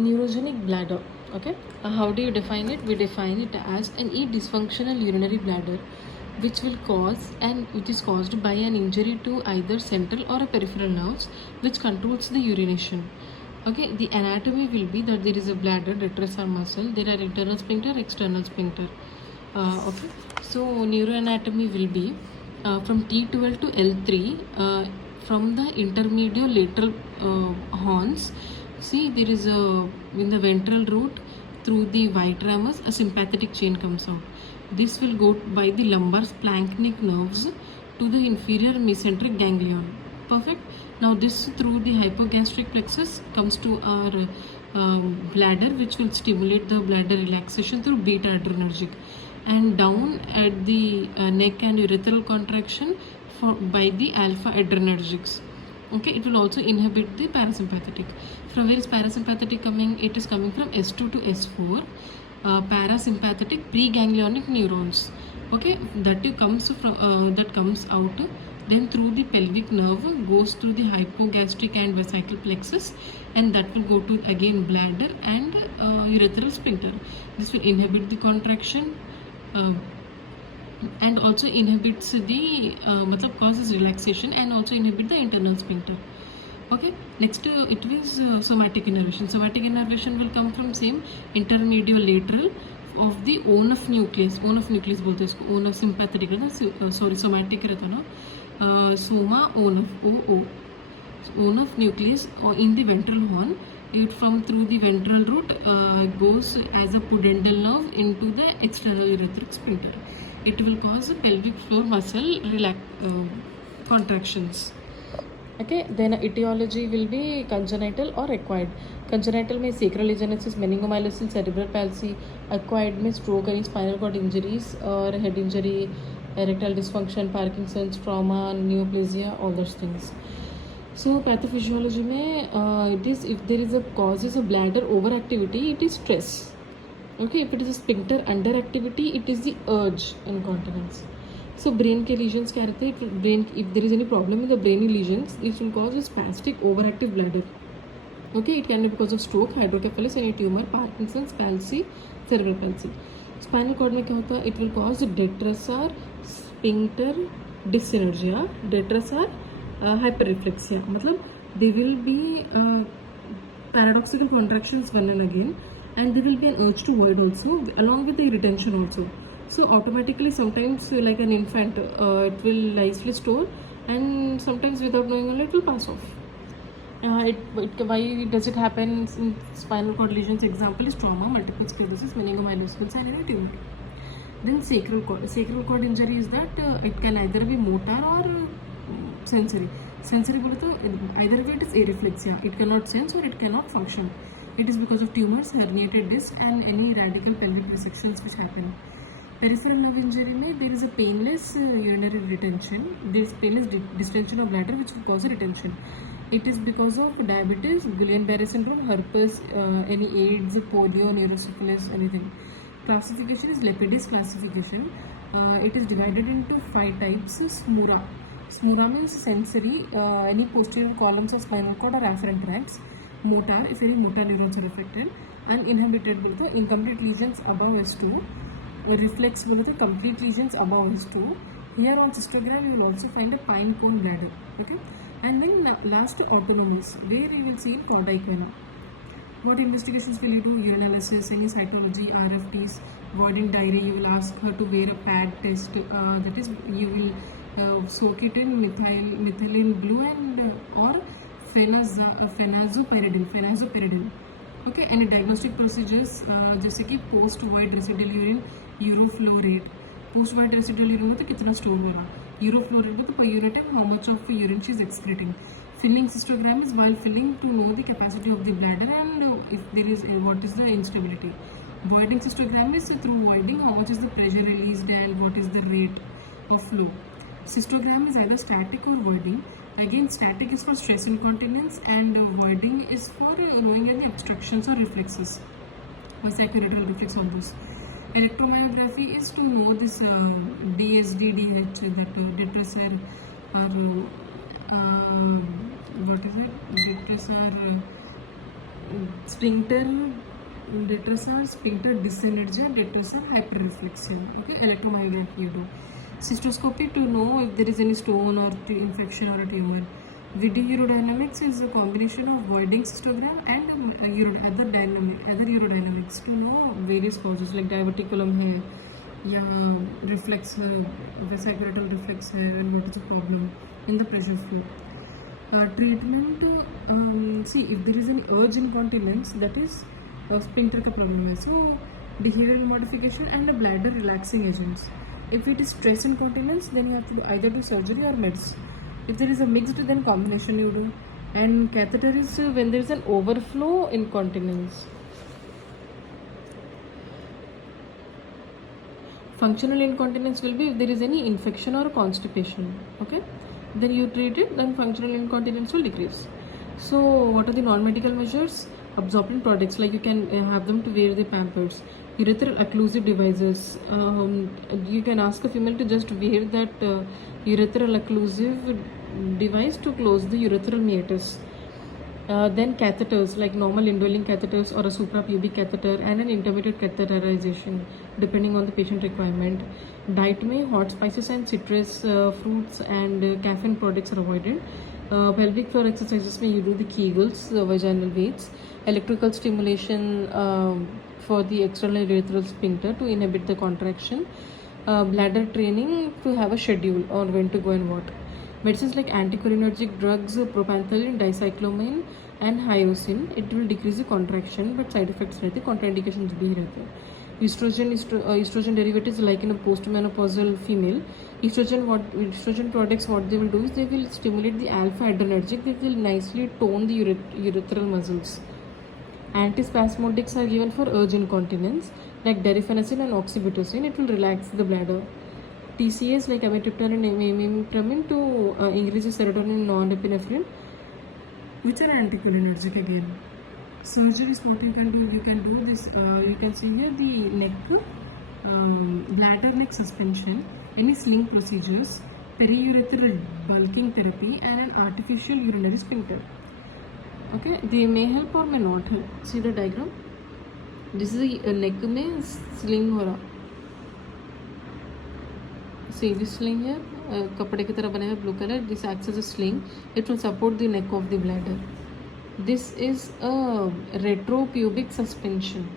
Neurogenic bladder. Okay, how do you define it? We define it as an dysfunctional urinary bladder which is caused by an injury to either central or a peripheral nerves which controls the urination. Okay, the anatomy will be that there is a bladder, detrusor muscle, there are internal sphincter, external sphincter. Okay, so neuroanatomy will be from T12 to L3 from the intermediolateral horns. See, there is in the ventral root through the white ramus a sympathetic chain comes out. This will go by the lumbar splanchnic nerves to the inferior mesenteric ganglion. Perfect. Now this through the hypogastric plexus comes to our bladder, which will stimulate the bladder relaxation through beta adrenergic, and down at the neck and urethral contraction by the alpha adrenergics. Okay, it will also inhibit the parasympathetic. From where is parasympathetic coming? It is coming from S2 to S4. Parasympathetic preganglionic neurons. Okay, that comes from that comes out. Then through the pelvic nerve goes through the hypogastric and vesical plexus, and that will go to again bladder and urethral sphincter. This will inhibit the contraction. And also inhibits the causes relaxation and also inhibit the internal sphincter. Okay, next it is somatic innervation. Somatic innervation will come from same intermediolateral of the own of nucleus बोलते हैं इसको, own of sympathetic somatic रहता ना, soma own of nucleus in the ventral horn. It from through the ventral root goes as a pudendal nerve into the external urethric sphincter. It will cause pelvic floor muscle contractions. Okay, then etiology will be congenital or acquired. Congenital में sacral agenesis, meningomyelocele, cerebral palsy. Acquired में stroke, any spinal cord injuries or head injury, erectile dysfunction, Parkinson's, trauma, neoplasia, all those things. So pathophysiology में it is if there is a causes of bladder overactivity, it is stress. Okay, if it is a sphincter underactivity, it is the urge incontinence. So brain के lesions क्या रहते हैं? Brain, if there is any problem with the brainy lesions, it will cause a spastic overactive bladder. Okay, it can be because of stroke, hydrocephalus, any tumor, Parkinson's, palsy, cerebral palsy. Spinal cord में क्या होता है? It will cause detrusor sphincter dyssynergia, detrusor hyperreflexia. मतलब there will be paradoxical contractions one and again, and there will be an urge to void also along with the retention also. So automatically sometimes like an infant it will nicely store, and sometimes without knowing it will pass off. Why does it happen in spinal cord lesions? Example is trauma, multiple sclerosis, meningomyelocele, and any tumor. Then sacral cord injury is that it can either be motor or sensory. Sensory बोले तो either way it is areflexia. It cannot sense or it cannot function. It is because of tumors, herniated disc, and any radical pelvic resections which happen. Peripheral nerve injury में there is a painless urinary retention. There is painless distension of bladder which will cause a retention. It is because of diabetes, Guillain-Barré syndrome, herpes, any AIDS, polio, neurosyphilis, anything. Classification is Lepidus classification. It is divided into 5 types. Smura. Smura means sensory, any posterior columns of spinal cord or afferent tracts. Motor, if any motor neurons are affected. Uninhibited बोलते हैं incomplete lesions above S2. Reflex बोलते हैं complete lesions above S2. Here on cystogram you will also find a pine cone bladder. Okay, and then last autonomous, where you will see in podoiquena. What investigations will you do? Urinalysis, any cytology, RFTs. Voiding diarrhea, you will ask her to wear a pad test. That is, you will soak it in methylene blue and or phenazopyridine. Okay, any diagnostic procedures जैसे कि post void residual urine uroflow rate. Post void residual urine में तो कितना store हो रहा, uroflow rate में तो per unit time how much of urine she is excreting. Filling cystogram is while filling to know the capacity of the bladder and if there is what is the instability. Voiding cystogram is through voiding how much is the pressure released and what is the rate of flow. Cystogram is either static or voiding. Again, static is for stress incontinence and voiding is for knowing any obstructions or reflexes. Or sacroiliacal reflex on those. Electromyography is to know this DSD, DH, that detrusor or what is it? Detrusor sphincter detrusor, sphincter dysenergia, detrusor hyperreflexia. Okay, electromyography you do. Cystoscopy to know if there is any stone or infection or a tumor. Video urodynamics is a combination of voiding cystogram and other urodynamics to know various causes like diverticulum है या reflex vesicular reflex है and what is the problem in the pressure flow. Treatment, see if there is any urge incontinence, that is sphincter का problem है, so behavioral modification and a bladder relaxing agents. If it is stress incontinence, then you have to either do surgery or meds. If there is a mixed, then combination you do. And catheter is when there is an overflow incontinence. Functional incontinence will be if there is any infection or constipation. Okay, then you treat it, then functional incontinence will decrease. So what are the non-medical measures? Absorbent products, like you can have them to wear the pampers. Urethral occlusive devices, you can ask a female to just wear that urethral occlusive device to close the urethral meatus. Then catheters like normal indwelling catheters or a suprapubic catheter and an intermediate catheterization depending on the patient requirement. Diet में hot spices and citrus fruits and caffeine products are avoided. Pelvic floor exercises में you do the Kegels, vaginal weights, electrical stimulation for the external urethral sphincter to inhibit the contraction, bladder training to have a schedule on when to go and what. Medicines like anticholinergic drugs, propantholin, dicyclomine and hyoscine, it will decrease the contraction but side effects रहते, contraindications भी रहते. Estrogen derivatives like in a postmenopausal female, estrogen products, what they will do is they will stimulate the alpha adrenergic, they will nicely tone the urethral muscles. Antispasmodics are given for urge incontinence like derifenacin and oxytocin, it will relax the bladder. TCAs like amitriptyline and imipramine to increase the serotonin and norepinephrine, which are anticholinergic again. Surgery is what you can do. You can do this. You can see here the neck, bladder neck suspension, any sling procedures, periurethral bulking therapy, and an artificial urinary sphincter. Okay, they may help or may not help. See the diagram. This is the neck में sling हो रहा. See this sling here, कपड़े की तरह बने हुए blue color. This acts as a sling. It will support the neck of the bladder. This is a retropubic suspension.